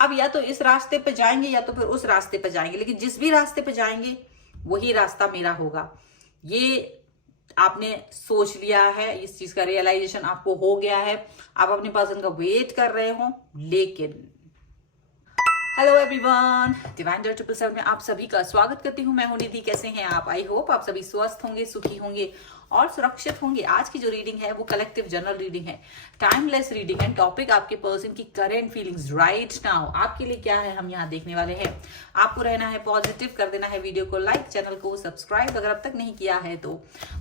अब या तो इस रास्ते पे जाएंगे या तो फिर उस रास्ते पे जाएंगे, लेकिन जिस भी रास्ते पे जाएंगे वही रास्ता मेरा होगा। ये आपने सोच लिया है, इस चीज का रियलाइजेशन आपको हो गया है, आप अपने पर्सन का वेट कर रहे हो। लेकिन हेलो एवरीवन, डिवाइन 777 में आप सभी का स्वागत करती हूँ। मैं हूं निधि। कैसे हैं आप? आई होप आप सभी स्वस्थ होंगे, सुखी होंगे और सुरक्षित होंगे। आज की जो रीडिंग है वो कलेक्टिव जनरल रीडिंग है, टाइमलेस रीडिंग है। टॉपिक आपके पर्सन की करेंट फीलिंग्स राइट नाउ आपके लिए क्या है, हम यहाँ देखने वाले हैं। आपको रहना है पॉजिटिव, कर देना है वीडियो को लाइक, चैनल को सब्सक्राइब अगर अब तक नहीं किया है तो।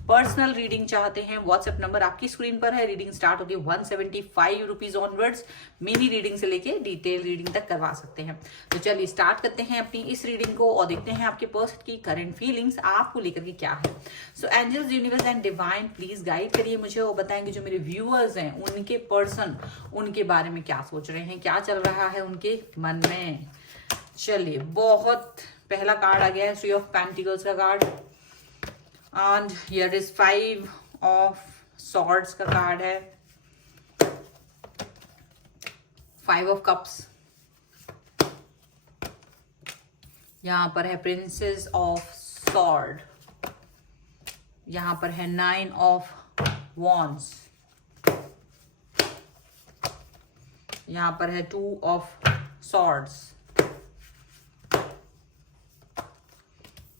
पर्सनल रीडिंग चाहते हैं, व्हाट्सएप नंबर आपकी स्क्रीन पर है। रीडिंग स्टार्ट होगी 175 रुपीज ऑनवर्ड्स। मिनी रीडिंग से लेके डिटेल रीडिंग तक करवा सकते हैं। तो चलिए स्टार्ट करते हैं अपनी इस रीडिंग को और देखते हैं आपके पर्सन की करंट फीलिंग्स आपको लेकर के क्या है। So angels, universe and divine please guide करिए मुझे और बताएंगे जो मेरे व्यूअर्स हैं उनके पर्सन उनके बारे में क्या सोच रहे हैं, क्या चल रहा है उनके मन में। चलिए, बहुत पहला कार्ड आ गया है, 3 ऑफ पेंटिकल्स का card and here is 5 of swords का कार्ड है, 5 ऑफ कप्स, यहां पर है प्रिंसेस ऑफ सॉर्ड, यहां पर है 9 ऑफ वॉन्ड्स, यहां पर है 2 ऑफ सॉर्ड्स,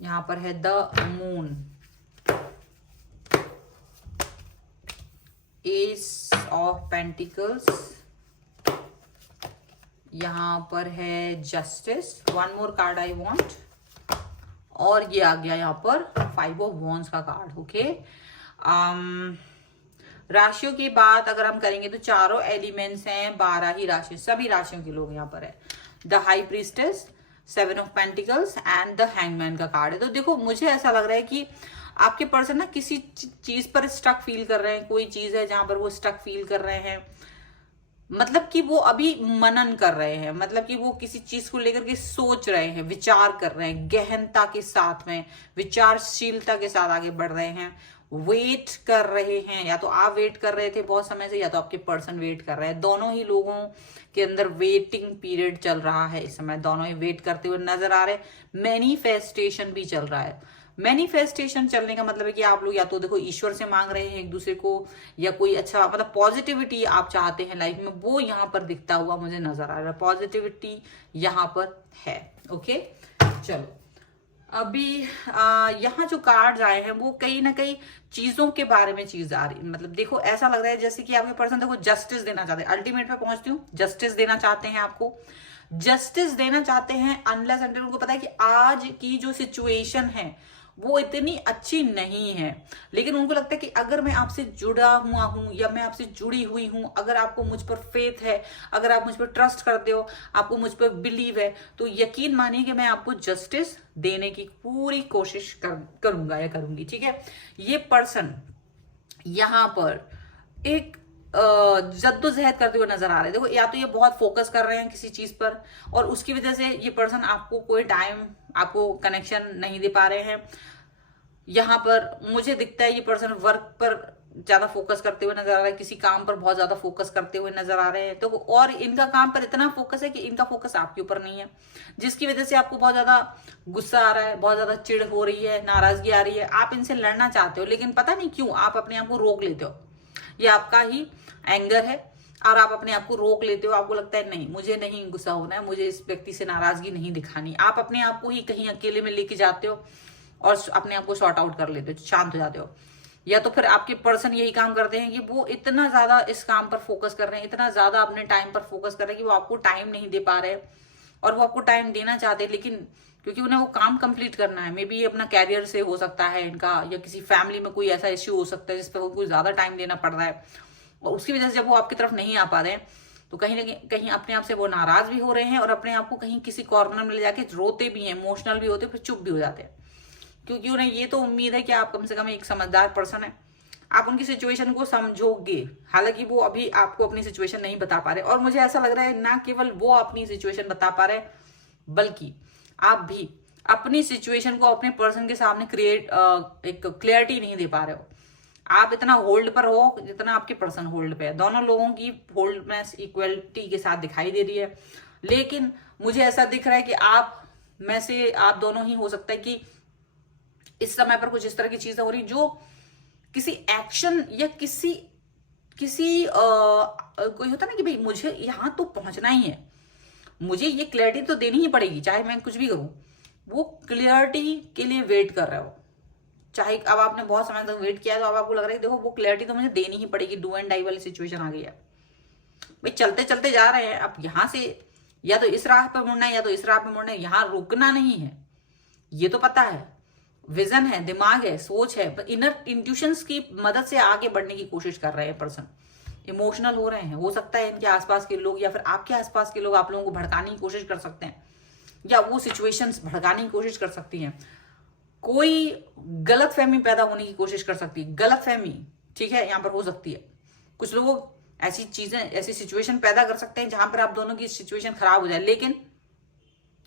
यहां पर है the moon, S of pentacles, यहां पर है justice, one more card I want, और ये आ गया यहाँ पर 5 ऑफ वॉन्ड्स का कार्ड। ओके, राशियों की बात अगर हम करेंगे तो चारों एलिमेंट्स हैं, 12 ही राशि, सभी राशियों के लोग यहाँ पर है। The high priestess, 7 of pentacles and the hangman का कार्ड है। तो देखो, मुझे ऐसा लग रहा है कि आपके पर्सन ना किसी चीज पर स्टक फील कर रहे हैं। कोई चीज है जहां पर वो स्टक फील कर रहे हैं, मतलब कि वो अभी मनन कर रहे हैं, मतलब कि वो किसी चीज को लेकर के सोच रहे हैं, विचार कर रहे हैं, गहनता के साथ में, विचारशीलता के साथ आगे बढ़ रहे हैं, वेट कर रहे हैं। या तो आप वेट कर रहे थे बहुत समय से, या तो आपके पर्सन वेट कर रहे हैं। दोनों ही लोगों के अंदर वेटिंग पीरियड चल रहा है इस समय, दोनों ही वेट करते हुए नजर आ रहे हैं। मैनिफेस्टेशन भी चल रहा है। मैनिफेस्टेशन चलने का मतलब है कि आप लोग या तो देखो ईश्वर से मांग रहे हैं एक दूसरे को, या कोई अच्छा मतलब पॉजिटिविटी आप चाहते हैं लाइफ में, वो यहाँ पर दिखता हुआ मुझे नजर आ रहा है। पॉजिटिविटी यहाँ पर है। ओके, चलो अभी यहाँ जो कार्ड्स आए हैं वो कहीं ना कहीं चीजों के बारे में चीज आ रही, मतलब देखो ऐसा लग रहा है जैसे कि आपके पर्सन देखो जस्टिस देना चाहते हैं। अल्टीमेट में पहुंचती हूँ, जस्टिस देना चाहते हैं, आपको जस्टिस देना चाहते हैं। अनलेस अनटिल उनको पता है कि आज की जो सिचुएशन है वो इतनी अच्छी नहीं है, लेकिन उनको लगता है कि अगर मैं आपसे जुड़ा हुआ हूं या मैं आपसे जुड़ी हुई हूं, अगर आपको मुझ पर फेथ है, अगर आप मुझ पर ट्रस्ट करते हो, आपको मुझ पर बिलीव है, तो यकीन मानिए कि मैं आपको जस्टिस देने की पूरी कोशिश करूंगा या करूंगी। ठीक है, ये पर्सन यहां पर एक जद्दोजहद करते हुए नजर आ रहे हैं। देखो, या तो ये बहुत फोकस कर रहे हैं किसी चीज पर और उसकी वजह से ये पर्सन आपको कोई टाइम, आपको कनेक्शन नहीं दे पा रहे हैं। यहाँ पर मुझे दिखता है ये पर्सन वर्क पर ज्यादा फोकस करते हुए नजर आ रहा है, किसी काम पर बहुत ज्यादा फोकस करते हुए नजर आ रहे हैं। तो और इनका काम पर इतना फोकस है कि इनका फोकस आपके ऊपर नहीं है, जिसकी वजह से आपको बहुत ज्यादा गुस्सा आ रहा है, बहुत ज्यादा चिढ़ हो रही है, नाराजगी आ रही है। आप इनसे लड़ना चाहते हो, लेकिन पता नहीं क्यों आप अपने आप को रोक लेते हो। ये आपका ही एंगर है और आप अपने आप को रोक लेते हो। आपको लगता है नहीं, मुझे नहीं गुस्सा होना है, मुझे इस व्यक्ति से नाराजगी नहीं दिखानी। आप अपने आप को ही कहीं अकेले में लेके जाते हो और अपने आप को सॉर्ट आउट कर लेते हो, शांत हो जाते हो। या तो फिर आपके पर्सन यही काम करते हैं कि वो इतना ज्यादा इस काम पर फोकस कर रहे हैं, इतना ज्यादा अपने टाइम पर फोकस कर रहे हैं कि वो आपको टाइम नहीं दे पा रहे, और वो आपको टाइम देना चाहते हैं, लेकिन क्योंकि उन्हें वो काम कंप्लीट करना है। मे बी ये अपना कैरियर से हो सकता है इनका, या किसी फैमिली में कोई ऐसा इश्यू हो सकता है जिस पर उनको ज्यादा टाइम देना पड़ रहा है, और उसकी वजह से जब वो आपकी तरफ नहीं आ पा रहे हैं तो कहीं ना कहीं अपने आप से वो नाराज भी हो रहे हैं और अपने आप को कहीं किसी कॉर्नर में ले जाके रोते भी हैं, इमोशनल भी होते हैं, फिर चुप भी हो जाते हैं, क्योंकि उन्हें ये तो उम्मीद है कि आप कम से कम एक समझदार पर्सन है, आप उनकी सिचुएशन को समझोगे। हालांकि वो अभी आपको अपनी सिचुएशन नहीं बता पा रहे, और मुझे ऐसा लग रहा है ना केवल वो अपनी सिचुएशन बता पा रहे, बल्कि आप भी अपनी सिचुएशन को अपने पर्सन के सामने एक क्लियरिटी नहीं दे पा रहे हो। आप इतना होल्ड पर हो जितना आपके पर्सन होल्ड पे है। दोनों लोगों की होल्डनेस इक्वलिटी के साथ दिखाई दे रही है, लेकिन मुझे ऐसा दिख रहा है कि आप में से आप दोनों ही हो सकता है कि इस समय पर कुछ इस तरह की चीजें हो रही जो किसी एक्शन या किसी किसी कोई होता ना कि भाई मुझे यहां तो पहुंचना ही है, मुझे ये क्लैरिटी तो देनी ही पड़ेगी चाहे मैं कुछ भी करूं। वो क्लैरिटी के लिए वेट कर रहे हो, चाहे अब आपने बहुत समय तक वेट किया है तो अब आपको लग रहा है देखो वो क्लैरिटी तो मुझे देनी ही पड़ेगी, डू एंड डाई वाली सिचुएशन आ गई है। भाई चलते चलते जा रहे हैं, अब यहां से या तो इस राह पे मुड़ना है या तो इस राह पे मुड़ना है, यहां रुकना नहीं है, ये तो पता है। विजन है, दिमाग है, सोच है, इनर इंट्यूशंस की मदद से आगे बढ़ने की कोशिश कर रहे हैं पर्सन। इमोशनल हो रहे हैं, हो सकता है इनके आसपास के लोग या फिर आपके आसपास के लोग आप लोगों को भड़काने की कोशिश कर सकते हैं, या वो सिचुएशंस भड़काने की कोशिश कर सकती हैं, कोई गलत फहमी पैदा होने की कोशिश कर सकती है, गलत फहमी, ठीक है, यहां पर हो सकती है। कुछ लोग ऐसी चीजें, ऐसी सिचुएशन पैदा कर सकते हैं जहां पर आप दोनों की सिचुएशन खराब हो जाए, लेकिन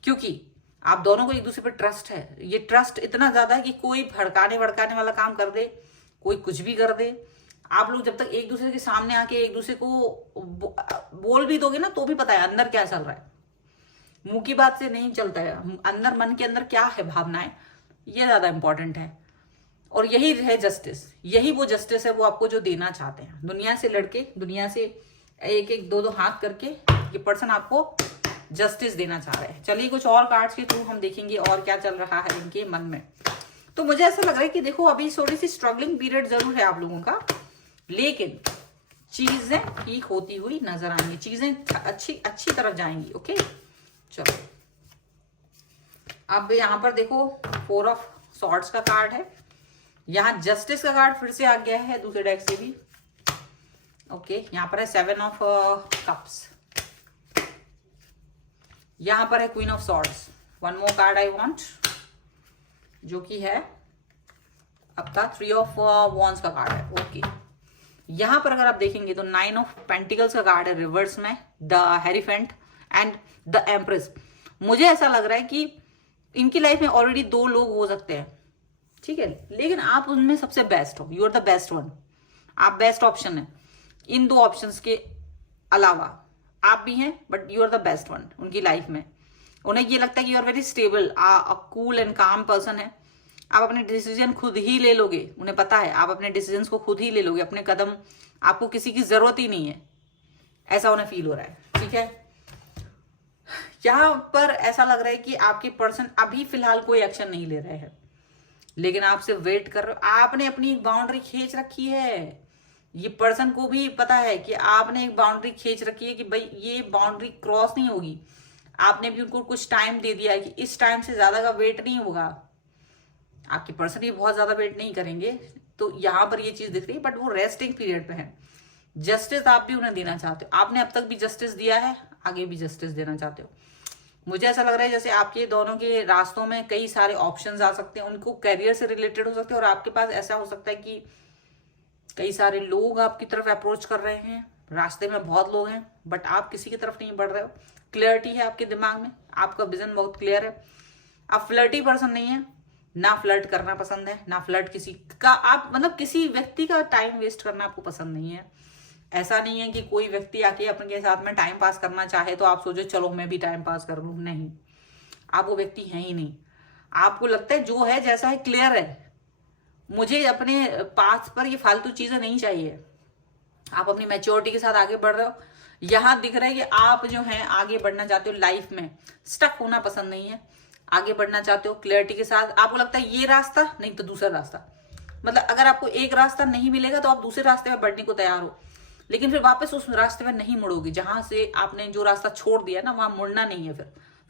क्योंकि आप दोनों को एक दूसरे पर ट्रस्ट है, ये ट्रस्ट इतना ज्यादा है कि कोई भड़काने भड़काने वाला काम कर दे, कोई कुछ भी कर दे, आप लोग जब तक एक दूसरे के सामने आके एक दूसरे को बोल भी दोगे ना तो भी पता है अंदर क्या चल रहा है। मुंह की बात से नहीं चलता है, अंदर मन के अंदर क्या है भावनाएं, ये ज्यादा इंपॉर्टेंट है। और यही है जस्टिस, यही वो जस्टिस है वो आपको जो देना चाहते हैं। दुनिया से लड़के, दुनिया से एक एक दो दो हाथ करके ये पर्सन आपको जस्टिस देना चाह रहे हैं। चलिए कुछ और कार्ड्स के थ्रू हम देखेंगे और क्या चल रहा है इनके मन में। तो मुझे ऐसा लग रहा है कि देखो अभी थोड़ी सी स्ट्रगलिंग पीरियड जरूर है आप लोगों का, लेकिन चीजें ठीक होती हुई नजर आएंगी, चीजें अच्छी तरफ जाएंगी। ओके चलो, अब यहाँ पर देखो 4 ऑफ सॉर्ड्स का कार्ड है, यहाँ जस्टिस का कार्ड फिर से आ गया है दूसरे डेक से भी। ओके, यहाँ पर है 7 ऑफ कप्स, यहां पर है queen of swords. One more card I want, जो कि है आपका 3 ऑफ वॉन्स का कार्ड है। ओके, यहां पर अगर आप देखेंगे तो 9 ऑफ पेंटिकल्स का कार्ड है रिवर्स में, द हेरीफेंट एंड द एम्प्रेस। मुझे ऐसा लग रहा है कि इनकी लाइफ में ऑलरेडी 2 लोग हो सकते हैं, ठीक है, लेकिन आप उनमें सबसे बेस्ट हो, you are the best one, आप बेस्ट ऑप्शन है। इन 2 ऑप्शंस के अलावा आप भी हैं, but you are the best one उनकी लाइफ में। उन्हें ये लगता है कि you are very stable, cool and calm person है, आप अपने डिसीजन खुद ही ले लोगे, उन्हें पता है आप अपने डिसीजन को खुद ही ले लोगे, अपने कदम, आपको किसी की जरूरत ही नहीं है, ऐसा उन्हें फील हो रहा है। ठीक है, यहां पर ऐसा लग रहा है कि आपके पर्सन अभी फिलहाल कोई एक्शन नहीं ले रहे हैं, लेकिन आपसे वेट कर रहे हो। आपने अपनी बाउंड्री खींच रखी है, ये पर्सन को भी पता है कि आपने एक बाउंड्री खींच रखी है कि भाई ये बाउंड्री क्रॉस नहीं होगी। आपने भी उनको कुछ टाइम दे दिया है कि इस टाइम से ज्यादा का वेट नहीं होगा। आपके पर्सन भी बहुत ज्यादा वेट नहीं करेंगे, तो यहां पर ये चीज दिख रही है, बट वो रेस्टिंग पीरियड पे है। जस्टिस आप भी उन्हें देना चाहते हो, आपने अब तक भी जस्टिस दिया है, आगे भी जस्टिस देना चाहते हो। मुझे ऐसा लग रहा है जैसे आपके दोनों के रास्तों में कई सारे ऑप्शंस आ सकते हैं, उनको करियर से रिलेटेड हो सकते हैं, और आपके पास ऐसा हो सकता है कि कई सारे लोग आपकी तरफ अप्रोच कर रहे हैं, रास्ते में बहुत लोग हैं, बट आप किसी की तरफ नहीं बढ़ रहे हो। क्लियरिटी है आपके दिमाग में, आपका विजन बहुत क्लियर है। आप फ्लर्टी पर्सन नहीं है, ना फ्लर्ट करना पसंद है, ना फ्लर्ट किसी का, आप मतलब किसी व्यक्ति का टाइम वेस्ट करना आपको पसंद नहीं है। ऐसा नहीं है कि कोई व्यक्ति आके अपने साथ में टाइम पास करना चाहे तो आप सोचो चलो मैं भी टाइम पास कर लूं, नहीं, आप वो व्यक्ति हैं ही नहीं। आपको लगता है जो है जैसा है क्लियर है, मुझे अपने पाथ पर ये फालतू चीजें नहीं चाहिए। आप अपनी मैच्योरिटी के साथ आगे बढ़ रहे हो। यहां दिख रहा है कि आप जो है आगे बढ़ना चाहते हो, लाइफ में स्टक होना पसंद नहीं है, आगे बढ़ना चाहते हो क्लियरिटी के साथ। आपको लगता है ये रास्ता नहीं तो दूसरा रास्ता, मतलब अगर आपको एक रास्ता नहीं मिलेगा तो आप दूसरे रास्ते में बढ़ने को तैयार हो, लेकिन फिर वापस उस रास्ते में नहीं मुड़ोगे। जहां से आपने जो रास्ता छोड़ दिया ना, वहां मुड़ना नहीं है।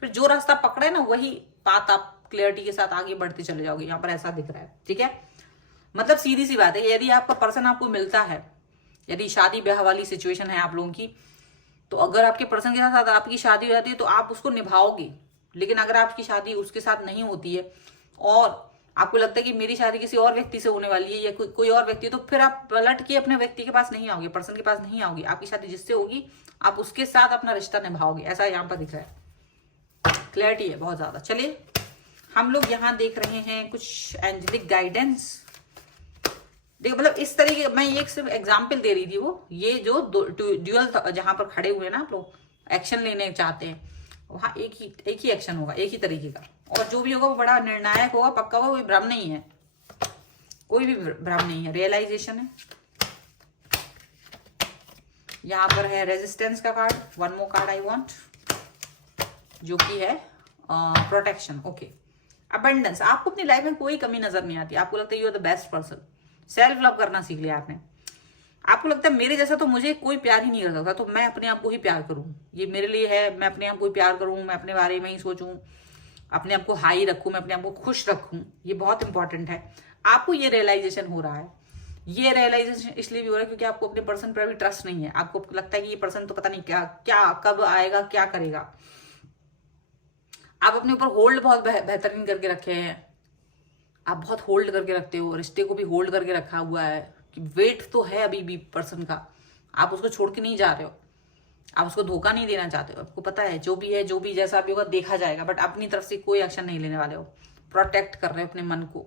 फिर जो रास्ता पकड़ा है ना, वही बात आप क्लियरिटी के साथ आगे बढ़ते चले जाओगे। यहाँ पर ऐसा दिख रहा है, ठीक है, मतलब सीधी सी बात है, यदि आपका पर्सन आपको मिलता है, यदि शादी ब्याह वाली सिचुएशन है आप लोगों की, तो अगर आपके पर्सन के साथ आपकी शादी हो जाती है तो आप उसको निभाओगे। लेकिन अगर आपकी शादी उसके साथ नहीं होती है और आपको लगता है कि मेरी शादी किसी और व्यक्ति से होने वाली है या कोई और व्यक्ति, तो फिर आप पलट के अपने व्यक्ति के पास नहीं आओगे, पर्सन के पास नहीं आओगे। आपकी शादी जिससे होगी आप उसके साथ अपना रिश्ता निभाओगे, ऐसा यहाँ पर दिख रहा है। क्लैरिटी है बहुत ज्यादा। चलिए हम लोग यहाँ देख रहे हैं कुछ एंजेलिक गाइडेंस। देखो मतलब इस तरीके, मैं ये सिर्फ एग्जाम्पल दे रही थी, वो ये जो ड्यूअल जहां पर खड़े हुए ना आप लोग एक्शन लेने चाहते हैं, वहां एक ही एक्शन होगा, एक ही तरीके का, और जो भी होगा वो बड़ा निर्णायक होगा, पक्का होगा, कोई भ्रम नहीं है, कोई भी भ्रम नहीं है, रियलाइजेशन है। यहाँ पर है रेजिस्टेंस का card, one more card I want, जो कि है प्रोटेक्शन। ओके, अबंडेंस, आपको अपनी लाइफ में कोई कमी नजर नहीं आती, आपको लगता है you are the best person, self love करना सीख लिया आपने, आपको लगता है मेरे जैसा तो मुझे कोई प्यार ही नहीं कर सकता, तो मैं अपने आप को ही प्यार करूं, ये मेरे लिए है, मैं अपने आप को ही प्यार करूं, मैं अपने बारे में ही सोचूं, अपने आप को हाई रखूं, मैं अपने आप को खुश रखूं, ये बहुत इंपॉर्टेंट है। आपको ये रियलाइजेशन हो रहा है, ये रियलाइजेशन इसलिए भी हो रहा है क्योंकि आपको अपने पर्सन पर अभी ट्रस्ट नहीं है, आपको लगता है कि ये पर्सन तो पता नहीं क्या क्या कब आएगा, क्या करेगा। आप अपने ऊपर होल्ड बहुत बेहतरीन करके रखे हैं, आप बहुत होल्ड करके रखते हो, रिश्ते को भी होल्ड करके रखा हुआ है कि वेट तो है अभी भी पर्सन का, आप उसको छोड़ के नहीं जा रहे हो, आप उसको धोखा नहीं देना चाहते हो, आपको पता है जो भी है, जो भी जैसा भी होगा देखा जाएगा, बट अपनी तरफ से कोई एक्शन नहीं लेने वाले हो, प्रोटेक्ट कर रहे हो अपने मन को।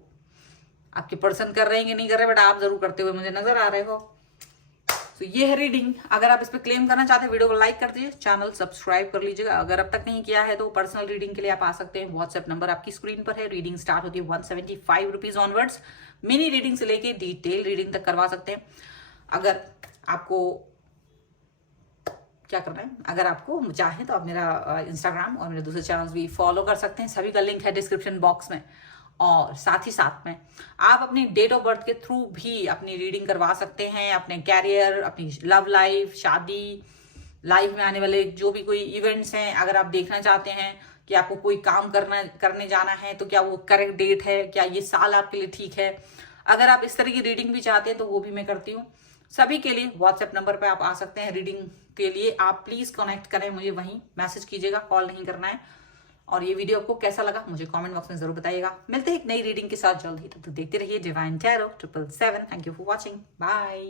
आपके पर्सन कर रहे हैं कि नहीं कर रहे, बट आप जरूर करते हुए मुझे नजर आ रहे हो। तो ये है रीडिंग, अगर आप इस पर क्लेम करना चाहते हैं वीडियो को लाइक कर दीजिए, चैनल सब्सक्राइब कर लीजिएगा, अगर अब तक नहीं किया है तो पर्सनल रीडिंग के लिए आप आ सकते हैं, व्हाट्सएप नंबर आपकी स्क्रीन पर है, रीडिंग स्टार्ट होती है 175 रुपीज ऑनवर्ड्स, मिनी रीडिंग से लेके डिटेल रीडिंग तक करवा सकते हैं। अगर आपको क्या करना है, अगर आपको चाहे तो आप मेरा इंस्टाग्राम और मेरे दूसरे चैनल्स भी फॉलो कर सकते हैं, सभी का लिंक है डिस्क्रिप्शन बॉक्स में, और साथ ही साथ में आप अपनी डेट ऑफ बर्थ के थ्रू भी अपनी रीडिंग करवा सकते हैं, अपने कैरियर, अपनी लव लाइफ, शादी, लाइफ में आने वाले जो भी कोई इवेंट्स हैं, अगर आप देखना चाहते हैं कि आपको कोई काम करने जाना है तो क्या वो करेक्ट डेट है, क्या ये साल आपके लिए ठीक है, अगर आप इस तरह की रीडिंग भी चाहते हैं तो वो भी मैं करती हूँ। सभी के लिए व्हाट्सएप नंबर पर आप आ सकते हैं, रीडिंग के लिए आप प्लीज कनेक्ट करें, मुझे वहीं मैसेज कीजिएगा, कॉल नहीं करना है। और ये वीडियो आपको कैसा लगा मुझे कमेंट बॉक्स में जरूर बताइएगा। मिलते हैं एक नई रीडिंग के साथ जल्द ही, तब तक देखते रहिए Divine Tarot 777। Thank you for watching, bye.